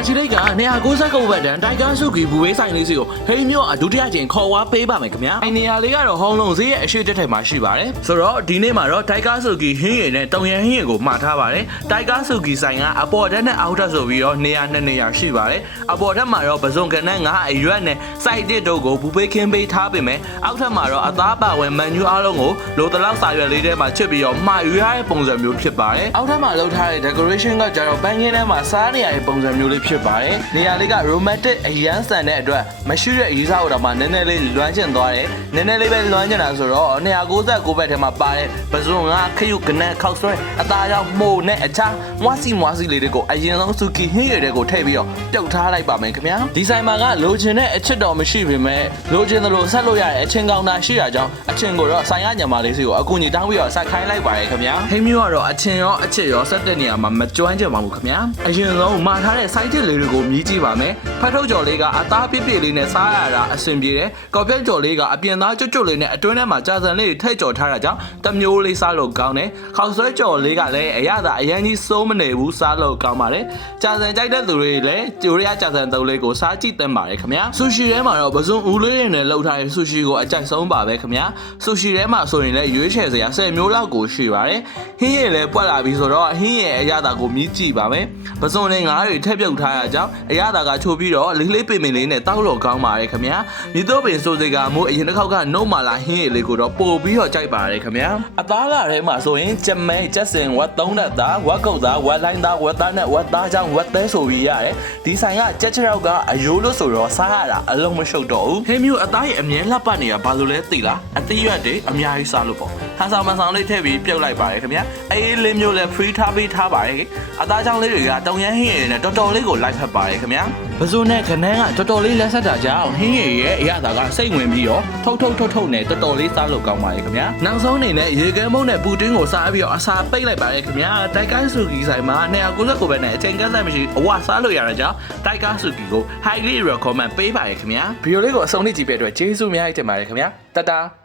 စာချီလိုက်ကနေရာ69ဘတ်တန်တိုင်ကာစုကီဘူဝေးဆိုင်လေးစီကိုဟိန်းမျိုးအဒုတိယကျင်ခေါ်ဝါပေးပါမယ်ခင်ဗျာ။အိုင်နေရာလေးကတော့ဟောင်းလုံးဈေးရဲ့အရှိတက်ထိုင်မှာရှိပါတယ်။ဆိုတော့ဒီနေ့မှာတော့တိုင်ကာစုကီဟင်းရည်နဲ့တုံရန်ဟင်းရည်ကိုမှာထားပါတယ်။တိုင်ကာစုကီဆိုင်ကအပေါ်တက်နဲ့အောက်တက်ဆိုပြီးတော့နေရာ2နေရာရှိပါတယ်။အပေါ်တက်မှာတော့ပစုံကန်နဲ့ငါအရွက်နဲ့စိုက်တစ်တို့ကိုဘူပေးခင်းပေးထားပေးမယ်။အောက်ထပ်မှာတော့အသားပါဝင်မန်နျူအားလုံးကိုလိုတလောက်စာရွက်လေးထဲမှာချစ်ပြီးတော့မှာယူရတဲ့ပုံစံမျိုးဖြစ်ပါတယ်။အောက်ထပ်မှာလုပ်ထားတဲ့ decoration ကကျတော့ပန်းကင်းထဲမှာစားနေရတဲ့ပုံစံမျိုးလေးဖြစ်ပါတယ်။နေရာလေးက romantic အရန်ဆန်တဲ့အတွက်မရှိတဲ့အရေးစားတော့မှနည်းနည်းလေးလွမ်းကျင်သွားတယ်။နည်းနည်းလေးပဲလွမ်းကျင်တာဆိုတော့299ဘတ်ထဲမှာပါတဲ့ပစုံကခရုကနက်ခောက်ဆွဲအသားရောင်မှုန်နဲ့အခြားမွားစီလေးတွေကိုအရင်ဆုံးစူကီဟင်းရည်တွေကိုထည့်ပြီးတော့ပြုတ်ထားလိုက်ပါမယ်ခင်ဗျာ။ဒီဆိုင်မှာကလိုချင်တဲ့အချစ်တော်မရှိပေမဲ့လိုချင်သလိုဆက်လို့ရတဲ့အချင်းကောင်းတာရှိတာကြောင့်အချင်းကိုတော့ဆိုင်ရညမာလေးစီကိုအကူအညီတောင်းပြီးတော့ဆက်ခိုင်းလိုက်ပါရခင်ဗျာ။ဟင်းမျိုးကတော့အချင်းရောအချစ်ရောဆက်တဲ့နေရာမှာမကျွမ်းကျင်ပါဘူးခင်ဗျာ။အရင်ဆုံးမှာထားတဲ့စိုက်တစ်လေးတွေကိုမြည်ကြည့်ပါမယ်။ဖတ်ထုတ်ကြော်လေးကအသားပြည့်ပြည့်လေးနဲ့စားရတာအဆင်ပြေတယ်။ကော်ပြက်ကြော်လေးကအပြင်သားကျွတ်ကျွတ်လေးနဲ့အတွင်းထဲမှာကြာစံလေးထည့်ကြော်ထားတာကြောင့်တမျိုးလေးစားလို့ကောင်းတယ်။ခေါက်ဆွဲကြော်လေးကလည်းအရသာအရင်ကြီးစိုးမနေဘူးစားလို့ကောင်းပါတယ်။ကြာစံကြိုက်တဲ့သူတွေလည်းဂျိုရီယာကြာစံတုံးလေးကိုစားကြည့်သင့်ပါတယ်ခင်ဗျာ။ဆူရှီထဲမှာတော့ပစုံဦးလေးနဲ့လှုပ်ထားတဲ့ဆူရှီကိုအကြိုက်ဆုံးပါပဲခင်ဗျာ။ဆူရှီထဲမှာဆိုရင်လည်းရွေးချယ်စရာ10မျိုးလောက်ကိုရှိပါတယ်။ဟင်းရည်လည်းပွက်လာပြီဆိုတော့ဟင်းရည်အရသာကိုမြည်ကြည့်ပါမယ်။ပစုံနဲ့ငါးတွေထည့်ပြုတ်ထားတာကြောင့်အရသာကချိုးပြီးတော့လေးလေးပင်ပင်လေးနဲ့တောက်လို့ကောင်းပါတယ်ခင်ဗျာ။မြေတော့ပင်စိုးစိတ်ကမိုးအရင်တစ်ခေါက်ကနှုတ်မာလာဟင်းရည်လေးကိုတော့ပို့ပြီးတော့ကြိုက်ပါတယ်ခင်ဗျာ။အသားလာထဲမှာဆိုရင်ကြက်မဲကြက်စင်ဝက်သုံးသက်သားဝက်ကုတ်သားဝက်လိုင်းသားဝက်သားနဲ့ဝက်သားကြောင့်ဝက်သဲဆိုပြီးရတယ်။ဒီဆိုင်ကကြက်ချရောက်ကအယိုးလို့ဆိုတော့စားရတာအလုံးမရှုပ်တော့ဘူး။ဟင်းမျိုးအသားရဲ့အမြဲလှပနေတာဘာလို့လဲသိလား။အသီးရွက်တွေအများကြီးစားလို့ပေါ့။ဟန်ဆောင်မဆောင်လေးထည့်ပြီးပြုတ်လိုက်ပါတယ်ခင်ဗျာ။အေးလေးမျိုးလည်း free ထားပြီးထားပါတယ်။အသားကြောင့်လေးတွေကတုံရန်ဟင်းရည်နဲ့တော်တော်လေးကိုလိုက်ဖက်ပါတယ်ခင်ဗျာ။ပစုံနဲ့ခနန်းကတော်တော်လေးလက်ဆက်တာကြောင့်ဟင်းရည်ရဲ့အရသာကစိတ်ဝင်ပြီးတော့ထုတ်နဲ့တော်တော်လေးစားလို့ကောင်းပါတယ်ခင်ဗျာ။နောက်ဆုံးအနေနဲ့ရေခဲမုံနဲ့ပူတင်းကိုစားပြီးတော့အစာပိတ်လိုက်ပါတယ်ခင်ဗျာ။တိုက်ကိုင်းဆူကီဆိုင်မှာ299ဘတ်နဲ့အချိန်ကန့်သက်မရှိအဝစားလို့ရတာကြောင့်တိုက်ကိုင်းဆူကီကို highly recommend ပေးပါတယ်ခင်ဗျာ။ဗီဒီယိုလေးကိုအဆုံးထိကြည့်ပေးတဲ့အတွက်ကျေးဇူးအများကြီးတင်ပါတယ်ခင်ဗျာ။တတား